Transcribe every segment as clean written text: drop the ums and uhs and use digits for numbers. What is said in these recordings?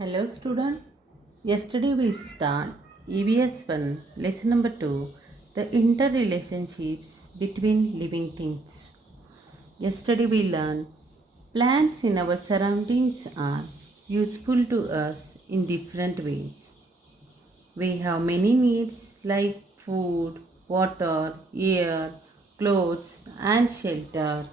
Hello student. Yesterday we start EVS 1 lesson number 2, the interrelationships between living things. Yesterday we learned plants in our surroundings are useful to us in different ways. We have many needs like food, water, air, clothes and shelter.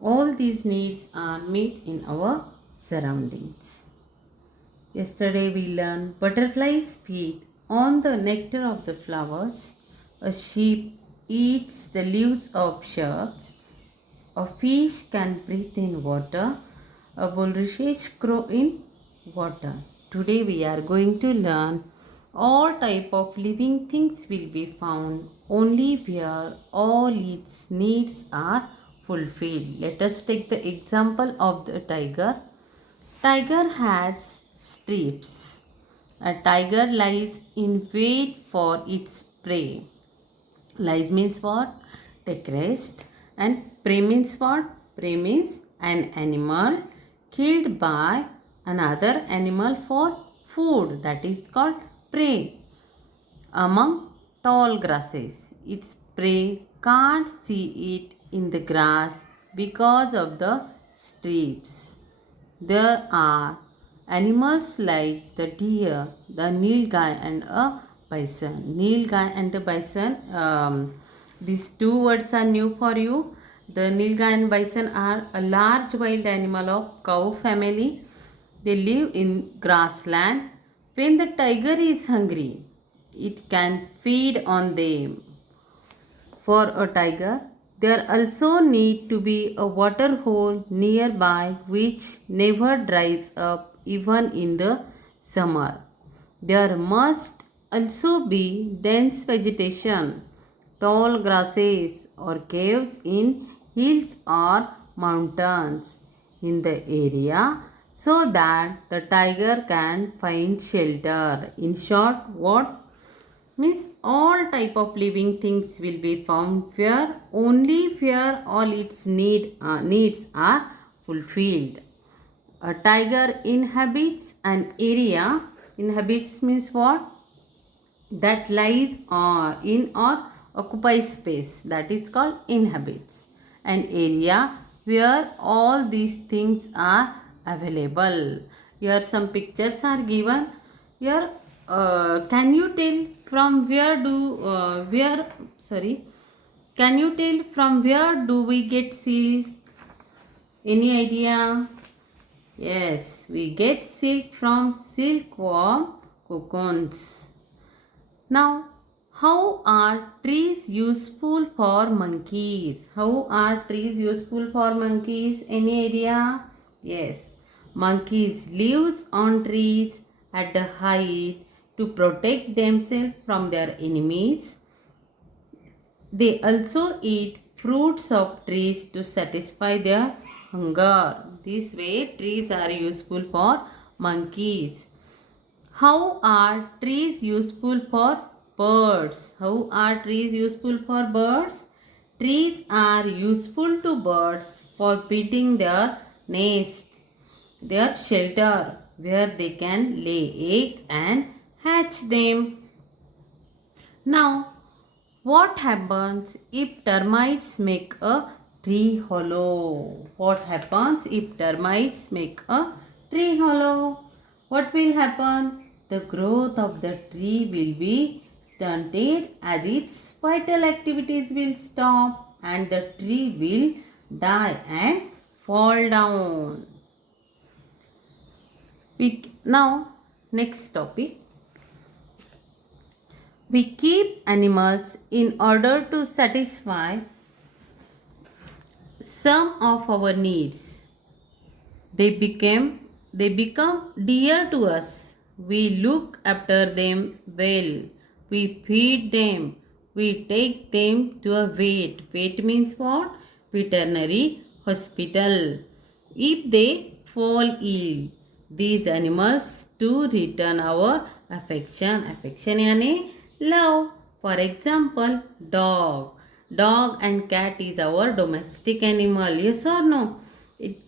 All these needs are met in our surroundings. Yesterday we learned butterflies feed on the nectar of the flowers. A sheep eats the leaves of shrubs. A fish can breathe in water. A bulrush grow in water. Today we are going to learn all type of living things will be found only where all its needs are fulfilled. Let us take the example of the tiger. Tiger has stripes. A tiger lies in wait for its prey. Lies means what? Take rest. And prey means what? Prey means an animal killed by another animal for food. That is called prey. Among tall grasses, its prey can't see it in the grass because of the stripes. There are animals like the deer, the nilgai and a bison. Nilgai and the bison, these two words are new for you. The nilgai and bison are a large wild animal of cow family. They live in grassland. When the tiger is hungry, it can feed on them. For a tiger, there also need to be a water hole nearby which never dries up even in the summer. There must also be dense vegetation, tall grasses or caves in hills or mountains in the area so that the tiger can find shelter. In short, what means all type of living things will be found where all its needs are fulfilled. A tiger inhabits an area. Inhabits means what? That lies in or occupies space. That is called inhabits. An area where all these things are available. Here some pictures are given. Here can you tell from can you tell from where do we get silk? Any idea? Yes, we get silk from silkworm cocoons. Now, how are trees useful for monkeys? How are trees useful for monkeys? Any idea? Yes, monkeys live on trees at the height to protect themselves from their enemies. They also eat fruits of trees to satisfy their hunger. This way, trees are useful for monkeys. How are trees useful for birds? How are trees useful for birds? Trees are useful to birds for building their nest, their shelter, where they can lay eggs and hatch them. Now, what happens if termites make a tree hollow? What happens if termites make a tree hollow? What will happen? The growth of the tree will be stunted as its vital activities will stop and the tree will die and fall down. Now, next topic. We keep animals in order to satisfy some of our needs. They become dear to us. We look after them well. We feed them. We take them to a vet. Vet means what? Veterinary hospital. If they fall ill, these animals too return our affection. Affection यानी love. For example, dog. Dog and cat is our domestic animal. Yes or no?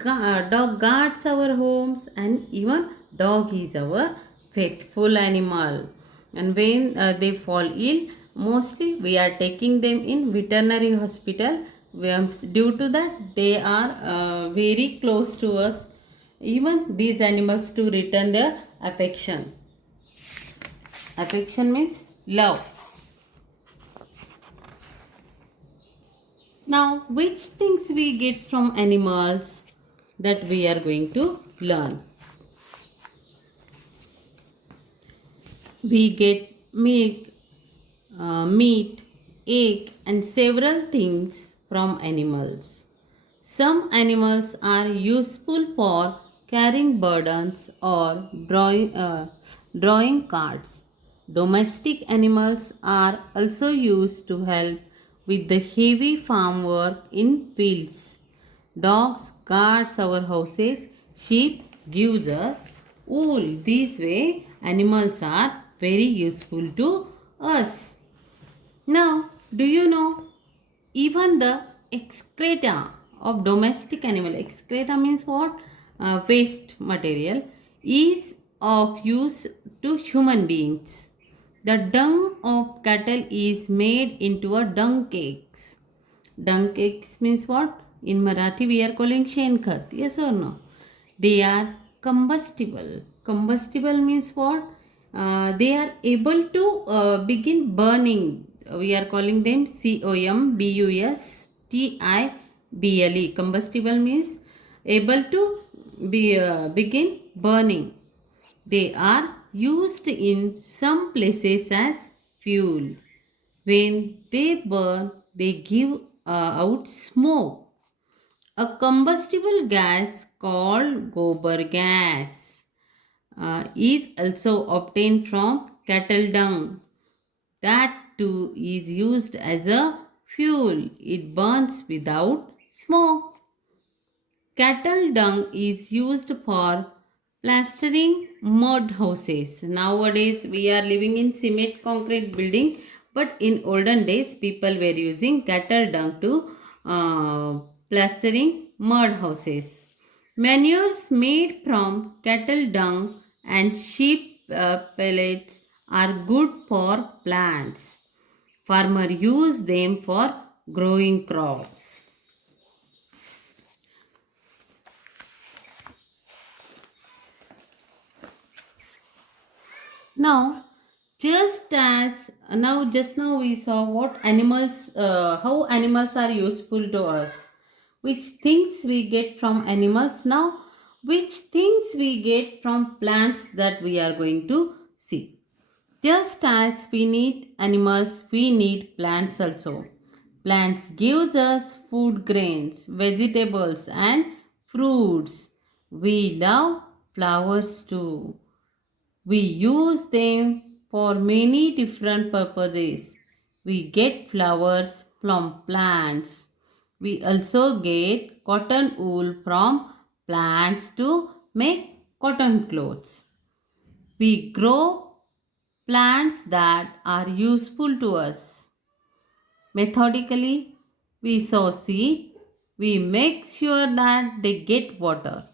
Dog guards our homes, and even dog is our faithful animal. And when they fall ill, mostly we are taking them in veterinary hospital. Due to that, they are very close to us. Even these animals to return their affection. Affection means love. Now, which things we get from animals, that we are going to learn. We get milk, meat, egg, and several things from animals. Some animals are useful for carrying burdens or drawing carts. Domestic animals are also used to help with the heavy farm work in fields. Dogs guards our houses. Sheep gives us wool. This way, animals are very useful to us. Now, do you know even the excreta of domestic animal, excreta means what? Waste material, is of use to human beings. The dung of cattle is made into a dung cakes. Dung cakes means what? In Marathi we are calling shenkhat. Yes or no? They are combustible. Combustible means what? They are able to begin burning. We are calling them combustible. Combustible means able to begin burning. They are used in some places as fuel. When they burn, they give out smoke. A combustible gas called gobar gas is also obtained from cattle dung. That too is used as a fuel. It burns without smoke. Cattle dung is used for plastering mud houses. Nowadays we are living in cement concrete building, but in olden days people were using cattle dung to plastering mud houses. Manures made from cattle dung and sheep pellets are good for plants. Farmers use them for growing crops. Now, just now we saw what animals, how animals are useful to us, which things we get from animals. Now, which things we get from plants, that we are going to see. Just as we need animals, we need plants also. Plants gives us food grains, vegetables and fruits. We love flowers too. We use them for many different purposes. We get flowers from plants. We also get cotton wool from plants to make cotton clothes. We grow plants that are useful to us. Methodically, we sow seed. We make sure that they get water.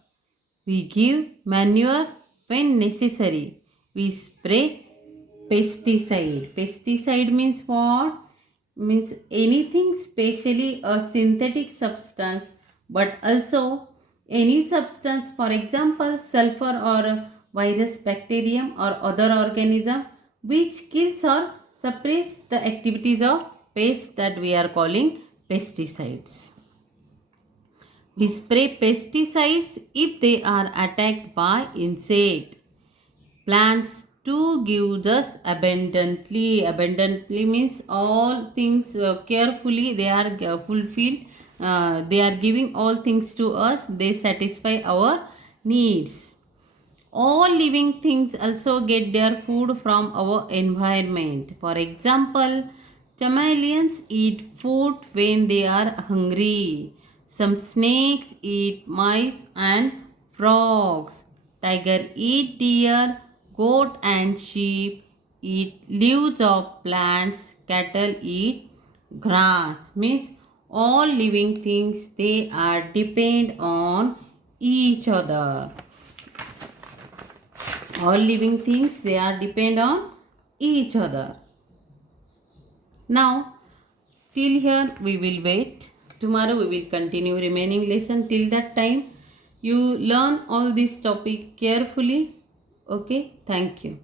We give manure when necessary. We spray pesticide. Pesticide means what? Means anything, specially a synthetic substance, but also any substance, for example sulfur or virus, bacterium or other organism which kills or suppress the activities of pests, that we are calling pesticides. We spray pesticides if they are attacked by insect. Plants too give us abundantly. Abundantly means all things carefully they are fulfilled. They are giving all things to us. They satisfy our needs. All living things also get their food from our environment. For example, chameleons eat food when they are hungry. Some snakes eat mice and frogs. Tiger eat deer. Goat and sheep eat leaves of plants. Cattle eat grass. Means all living things, they are depend on each other. All living things, they are depend on each other. Now till here we will wait. Tomorrow we will continue remaining lesson. Till that time you learn all this topic carefully. Okay, thank you.